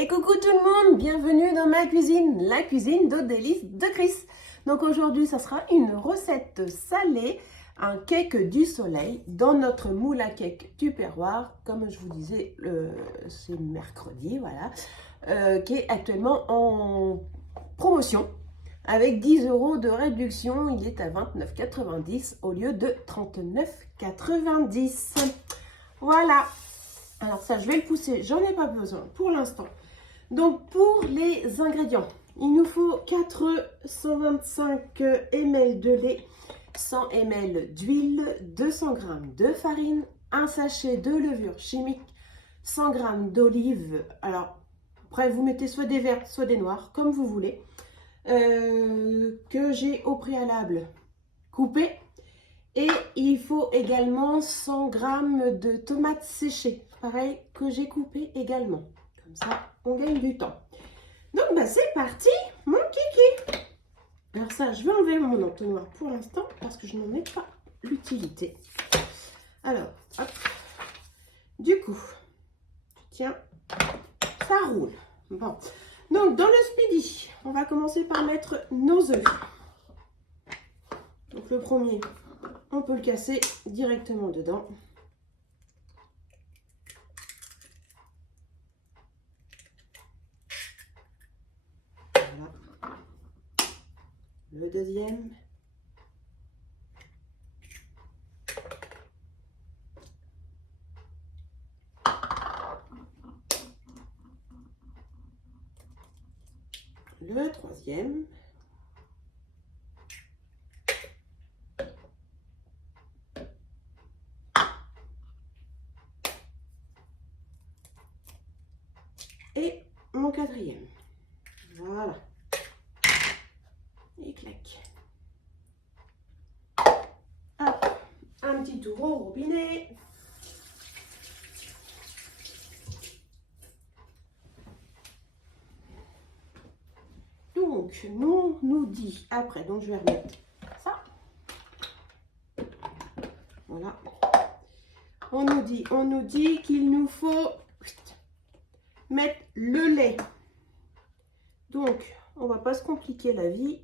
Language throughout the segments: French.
Et coucou tout le monde, bienvenue dans ma cuisine, la cuisine d'Eau Délices de Chris. Donc aujourd'hui, ça sera une recette salée, un cake du soleil dans notre moule à cake Tupperware. Comme je vous disais, c'est mercredi, voilà, qui est actuellement en promotion. Avec 10 € de réduction, il est à 29,90 € au lieu de 39,90 €. Voilà. Alors ça, je vais le pousser, j'en ai pas besoin pour l'instant. Donc pour les ingrédients, il nous faut 425 ml de lait, 100 ml d'huile, 200 g de farine, un sachet de levure chimique, 100 g d'olives. Alors après vous mettez soit des vertes, soit des noires, comme vous voulez, que j'ai au préalable coupé. Et il faut également 100 g de tomates séchées, pareil, que j'ai coupé également. Comme ça, on gagne du temps. Donc, bah, c'est parti, mon kiki. Alors ça, je vais enlever mon entonnoir pour l'instant parce que je n'en ai pas l'utilité. Alors, hop. Du coup, tiens, ça roule. Bon. Donc, dans le speedy, on va commencer par mettre nos œufs. Donc, le premier, on peut le casser directement dedans. Voilà. Le deuxième. Le troisième. Et mon quatrième. Voilà. Et clac. Hop. Un petit tour au robinet. Donc, nous dit après, donc je vais remettre ça. Voilà. On nous dit qu'il nous faut mettre le lait. Donc, on va pas se compliquer la vie.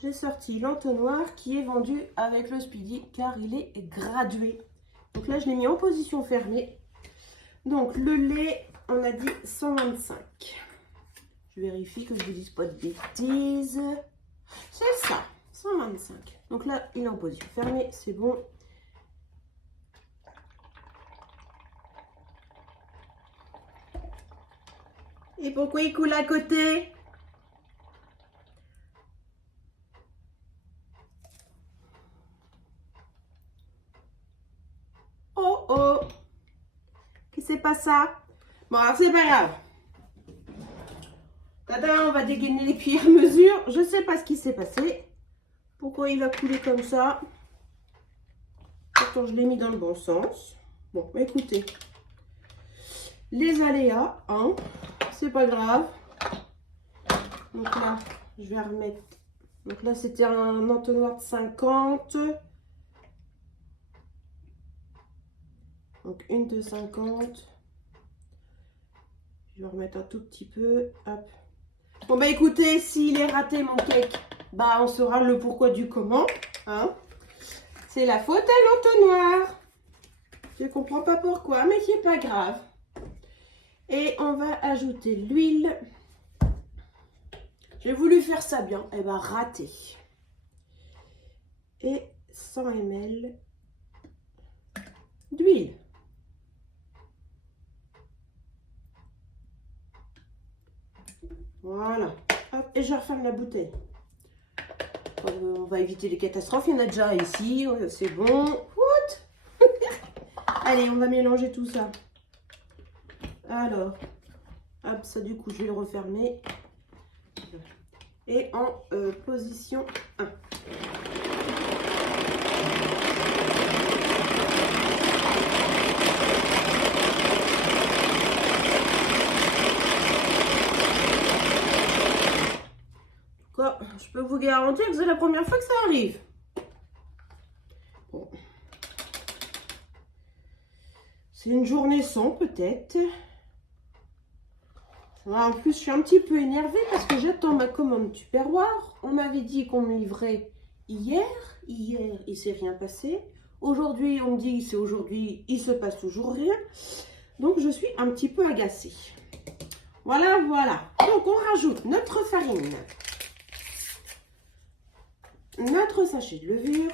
J'ai sorti l'entonnoir qui est vendu avec le Speedy car il est gradué. Donc là, je l'ai mis en position fermée. Donc, le lait, on a dit 125. Je vérifie que je ne vous dise pas de bêtises. C'est ça, 125. Donc là, il est en position fermée, c'est bon. Et pourquoi il coule à côté? Oh oh! Que c'est pas ça? Bon, alors c'est pas grave. Tada, on va dégainer les pieds à mesure. Je sais pas ce qui s'est passé. Pourquoi il a coulé comme ça? Pourtant, je l'ai mis dans le bon sens. Bon, écoutez. Les aléas, hein, c'est pas grave. Donc là, je vais remettre. Donc là, c'était un entonnoir de 50. Donc une de 50. Je vais remettre un tout petit peu. Hop. Bon bah écoutez, s'il est raté mon cake, bah on saura le pourquoi du comment. Hein. C'est la faute à l'entonnoir. Je comprends pas pourquoi, mais c'est pas grave. Et on va ajouter l'huile. J'ai voulu faire ça bien, et ben raté. Et 100 ml d'huile. Voilà. Hop, et je referme la bouteille. On va éviter les catastrophes. Il y en a déjà ici. C'est bon. What? Allez, on va mélanger tout ça. Alors, hop, ça du coup, je vais le refermer. Et en position 1. Quoi, je peux vous garantir que c'est la première fois que ça arrive. Bon. C'est une journée sans peut-être. En plus, je suis un petit peu énervée parce que j'attends ma commande Tupperware. On m'avait dit qu'on me livrait hier. Hier, il ne s'est rien passé. Aujourd'hui, on me dit c'est aujourd'hui, il se passe toujours rien. Donc, je suis un petit peu agacée. Voilà, voilà. Donc, on rajoute notre farine, notre sachet de levure,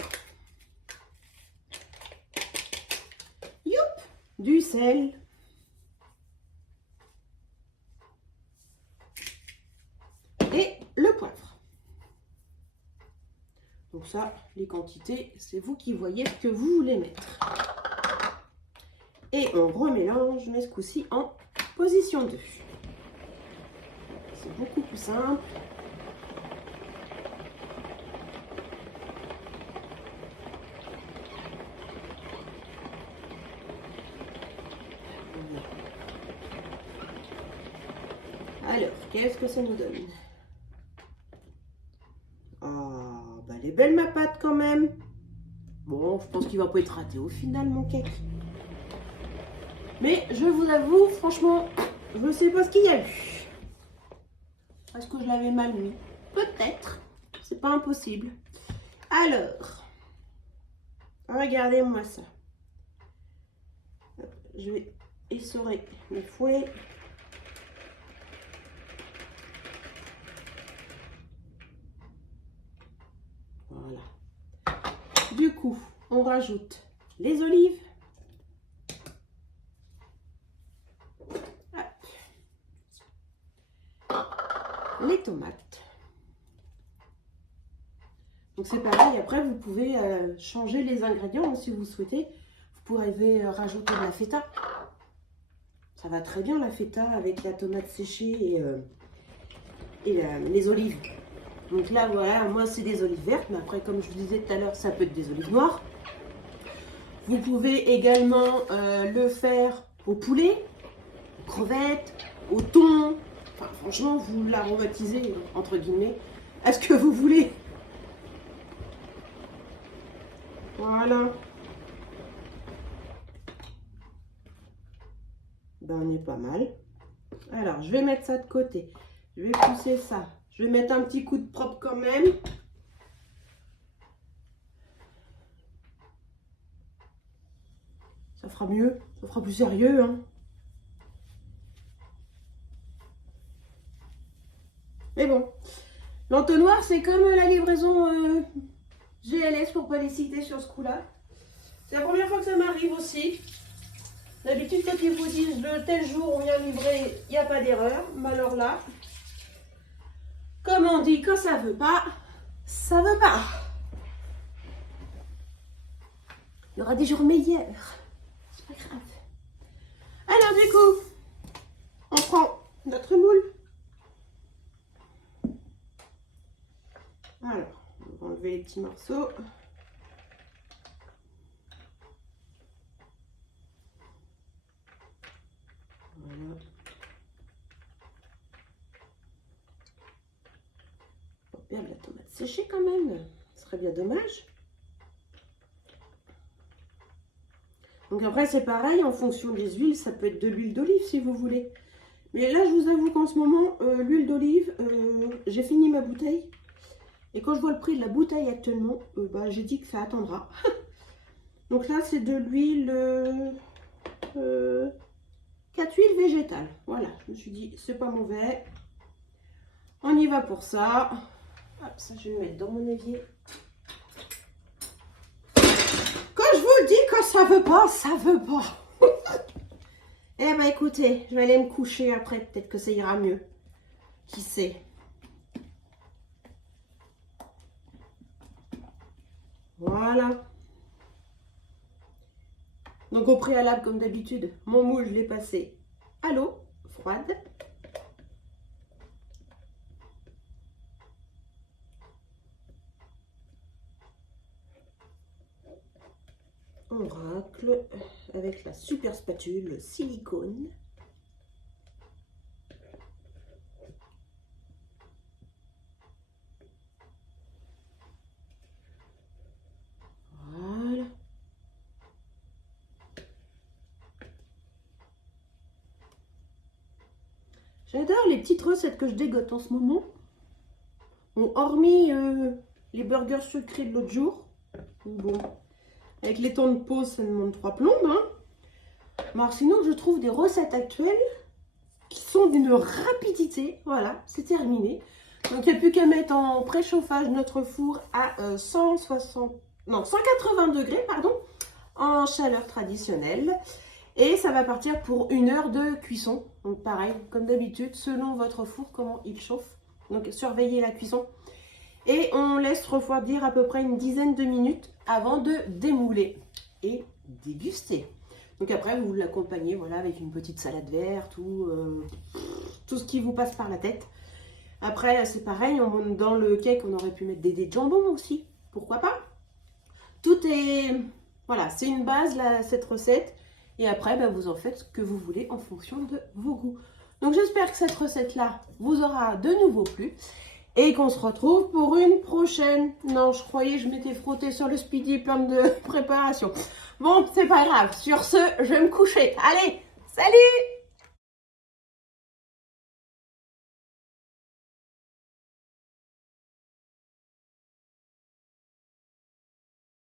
youp, du sel, et le poivre. Donc ça, les quantités, c'est vous qui voyez ce que vous voulez mettre. Et on remélange, mais ce coup-ci en position 2. C'est beaucoup plus simple. Alors, qu'est-ce que ça nous donne? Ah, bah elle est belle ma pâte quand même. Bon, je pense qu'il va pas être raté au final mon cake. Mais je vous avoue, franchement, je ne sais pas ce qu'il y a eu. Est-ce que je l'avais mal mis? Peut-être. C'est pas impossible. Alors, regardez-moi ça. Je vais essorer mes fouets. Voilà. Du coup, on rajoute les olives. Les tomates. Donc c'est pareil, après vous pouvez changer les ingrédients si vous souhaitez. Vous pourrez rajouter de la feta. Ça va très bien la feta avec la tomate séchée et les olives. Donc là voilà, moi c'est des olives vertes, mais après comme je vous disais tout à l'heure, ça peut être des olives noires. Vous pouvez également le faire au poulet, aux crevettes, au thon. Enfin, franchement, vous l'aromatisez, entre guillemets, à ce que vous voulez. Voilà. Ben, on est pas mal. Alors, je vais mettre ça de côté. Je vais pousser ça. Je vais mettre un petit coup de propre quand même. Ça fera mieux. Ça fera plus sérieux, hein. Mais bon. L'entonnoir, c'est comme la livraison GLS, pour pas les citer sur ce coup-là. C'est la première fois que ça m'arrive aussi. D'habitude, quand ils vous disent le tel jour on vient livrer, il n'y a pas d'erreur. Mais alors là, comme on dit, quand ça veut pas, ça veut pas. Il y aura des jours meilleurs. C'est pas grave. Alors du coup, on prend notre moule. Alors, on va enlever les petits morceaux. Voilà. On va perdre la tomate séchée quand même. Ce serait bien dommage. Donc après, c'est pareil, en fonction des huiles, ça peut être de l'huile d'olive si vous voulez. Mais là, je vous avoue qu'en ce moment, l'huile d'olive, j'ai fini ma bouteille. Et quand je vois le prix de la bouteille actuellement, bah, j'ai dit que ça attendra. Donc là, c'est de l'huile 4 huiles végétales. Voilà, je me suis dit, c'est pas mauvais. On y va pour ça. Hop, ça, je vais le mettre dans mon évier. Quand je vous dis que ça veut pas, ça veut pas. Eh ben écoutez, je vais aller me coucher après. Peut-être que ça ira mieux. Qui sait? Voilà. Donc au préalable, comme d'habitude, mon moule, je l'ai passé à l'eau froide. On racle avec la super spatule silicone. Voilà. J'adore les petites recettes que je dégote en ce moment. Bon, hormis les burgers sucrés de l'autre jour. Bon, avec les temps de pause, ça demande 3 plombes. Hein. Mais alors, sinon, je trouve des recettes actuelles qui sont d'une rapidité. Voilà, c'est terminé. Donc, il n'y a plus qu'à mettre en préchauffage notre four à 180 degrés, pardon, en chaleur traditionnelle. Et ça va partir pour 1 heure de cuisson. Donc, pareil, comme d'habitude, selon votre four, comment il chauffe. Donc, surveillez la cuisson. Et on laisse refroidir à peu près une dizaine de minutes avant de démouler et déguster. Donc après, vous l'accompagnez voilà, avec une petite salade verte ou tout ce qui vous passe par la tête. Après, c'est pareil, dans le cake, on aurait pu mettre des dés de jambon aussi. Pourquoi pas? Tout est... Voilà, c'est une base, là, cette recette. Et après, bah, vous en faites ce que vous voulez en fonction de vos goûts. Donc j'espère que cette recette-là vous aura de nouveau plu. Et qu'on se retrouve pour une prochaine. Non, je croyais que je m'étais frottée sur le speedy plan de préparation. Bon, c'est pas grave. Sur ce, je vais me coucher. Allez, salut!